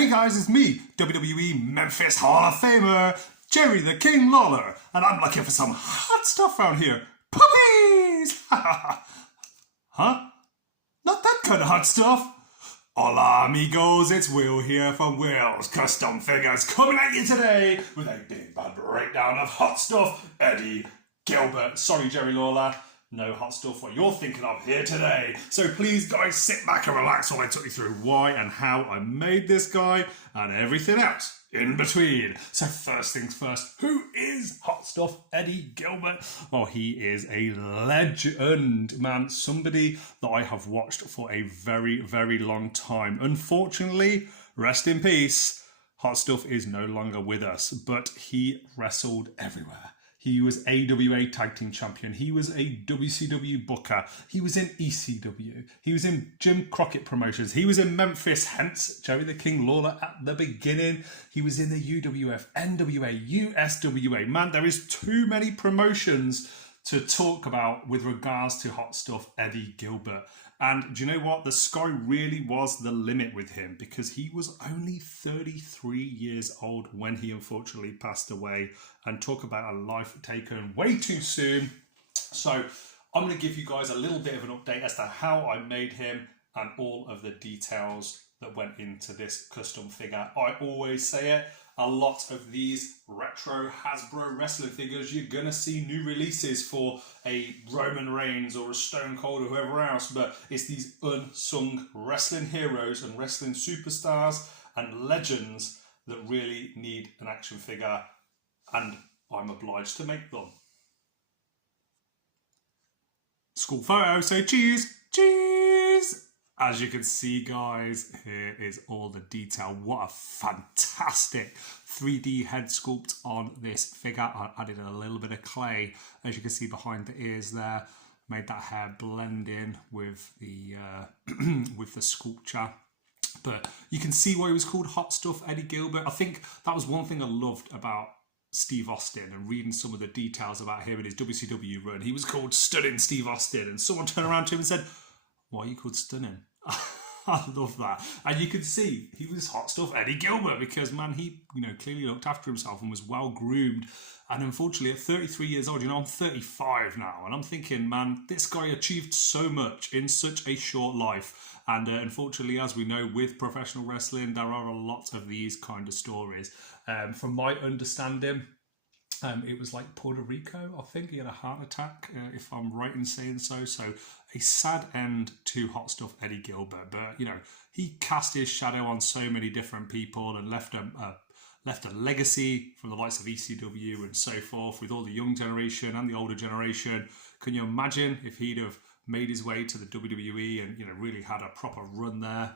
Hey guys, it's me, WWE Memphis Hall of Famer, Jerry the King Lawler, and I'm looking for some hot stuff around here. Puppies! Huh? Not that kind of hot stuff. Hola amigos, it's Will here from Will's Custom Figures, coming at you today with a big bad breakdown of Hot Stuff Eddie Gilbert. Sorry Jerry Lawler, no hot stuff what you're thinking of here today. So please guys, sit back and relax while I talk you through why and how I made this guy and everything else in between. So first things first, who is Hot Stuff Eddie Gilbert? Well, he is a legend, man. Somebody that I have watched for a very, very long time. Unfortunately, rest in peace, Hot Stuff is no longer with us, but he wrestled everywhere. He was AWA Tag Team Champion. He was a WCW Booker. He was in ECW. He was in Jim Crockett Promotions. He was in Memphis, hence Jerry the King Lawler at the beginning. He was in the UWF, NWA, USWA. Man, there is too many promotions to talk about with regards to Hot Stuff Eddie Gilbert. And do you know what? The sky really was the limit with him because he was only 33 years old when he unfortunately passed away. And talk about a life taken way too soon. So I'm going to give you guys a little bit of an update as to how I made him and all of the details that went into this custom figure. I always say it, a lot of these retro Hasbro wrestling figures, you're going to see new releases for a Roman Reigns or a Stone Cold or whoever else, but it's these unsung wrestling heroes and wrestling superstars and legends that really need an action figure, and I'm obliged to make them. School photo, say cheese, cheese! As you can see, guys, here is all the detail. What a fantastic 3D head sculpt on this figure. I added a little bit of clay, as you can see behind the ears there. Made that hair blend in with the with the sculpture. But you can see why he was called Hot Stuff Eddie Gilbert. I think that was one thing I loved about Steve Austin and reading some of the details about him in his WCW run. He was called Stunning Steve Austin, and someone turned around to him and said, "Why are you called Stunning?" I love that. And you can see he was Hot Stuff Eddie Gilbert because, man, he clearly looked after himself and was well groomed. And unfortunately, at 33 years old, I'm 35 now, and I'm thinking, man, this guy achieved so much in such a short life. And unfortunately, as we know, with professional wrestling, there are a lot of these kind of stories. From my understanding, it was like Puerto Rico, I think. He had a heart attack, if I'm right in saying so. So a sad end to Hot Stuff Eddie Gilbert. But, he cast his shadow on so many different people and left a legacy from the likes of ECW and so forth with all the young generation and the older generation. Can you imagine if he'd have made his way to the WWE and, really had a proper run there?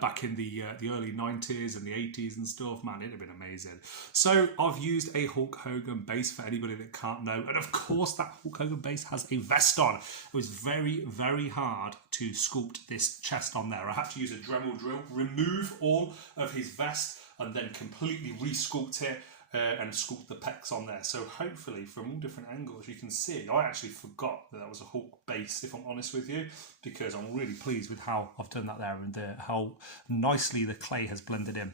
Back in the early 90s and the 80s and stuff, man, it'd have been amazing. So I've used a Hulk Hogan base for anybody that can't know, and of course that Hulk Hogan base has a vest on. It was very, very hard to sculpt this chest on there. I had to use a Dremel drill, remove all of his vest, and then completely re-sculpt it and sculpt the pecs on there. So hopefully from all different angles you can see. I actually forgot that was a Hulk base, if I'm honest with you, because I'm really pleased with how I've done that there and how nicely the clay has blended in.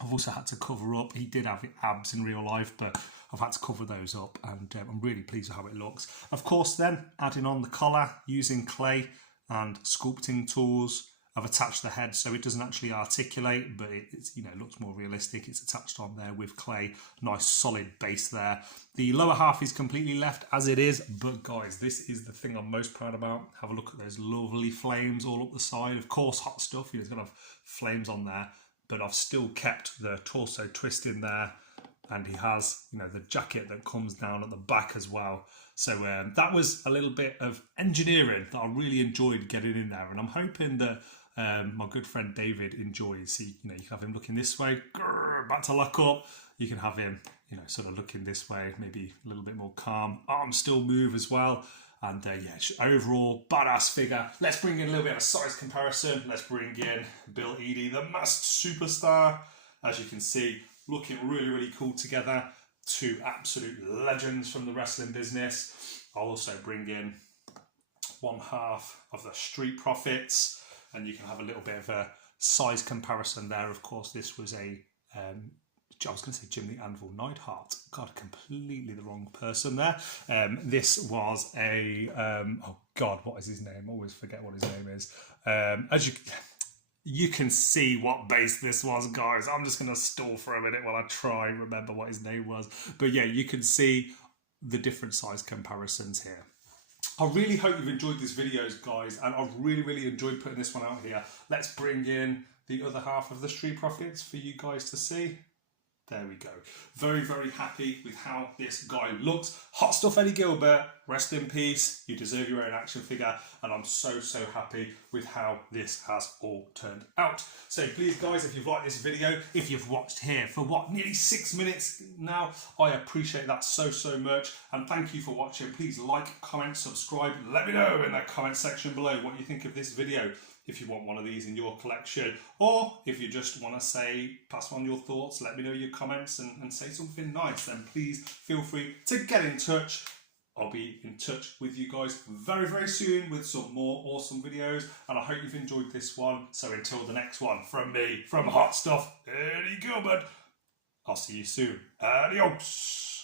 I've also had to cover up. He did have abs in real life, but I've had to cover those up, and I'm really pleased with how it looks. Of course, then adding on the collar using clay and sculpting tools. I've attached the head so it doesn't actually articulate, but it's looks more realistic. It's attached on there with clay, nice solid base there. The lower half is completely left as it is, but guys, this is the thing I'm most proud about. Have a look at those lovely flames all up the side. Of course, Hot Stuff, he's gonna have flames on there, but I've still kept the torso twist in there, and he has the jacket that comes down at the back as well. So that was a little bit of engineering that I really enjoyed getting in there, and I'm hoping that my good friend David enjoys. You can have him looking this way, back to lock up. You can have him, sort of looking this way, maybe a little bit more calm. Arms still move as well. And overall, badass figure. Let's bring in a little bit of a size comparison. Let's bring in Bill Eadie, the masked superstar. As you can see, looking really, really cool together. Two absolute legends from the wrestling business. I'll also bring in one half of the Street Profits, and you can have a little bit of a size comparison there. Of course, this was a I was going to say Jim the Anvil Neidhart. God, completely the wrong person there. This was a oh God, what is his name? I always forget what his name is. As you can see what base this was, guys. I'm just going to stall for a minute while I try and remember what his name was. But yeah, you can see the different size comparisons here. I really hope you've enjoyed these videos, guys, and I've really enjoyed putting this one out here. Let's bring in the other half of the Street Profits for you guys to see. There we go. Very happy with how this guy looks. Hot stuff, Eddie Gilbert. Rest in peace. You deserve your own action figure. And I'm so happy with how this has all turned out. So please, guys, if you've liked this video, if you've watched here for what, nearly 6 minutes now, I appreciate that so much. And thank you for watching. Please like, comment, subscribe. Let me know in the comment section below what you think of this video. If you want one of these in your collection, or if you just want to say, pass on your thoughts, let me know your comments and say something nice, then please feel free to get in touch. I'll be in touch with you guys very soon with some more awesome videos, and I hope you've enjoyed this one. So until the next one, from me, from Hotstuff, Eddie Gilbert, I'll see you soon. Adios.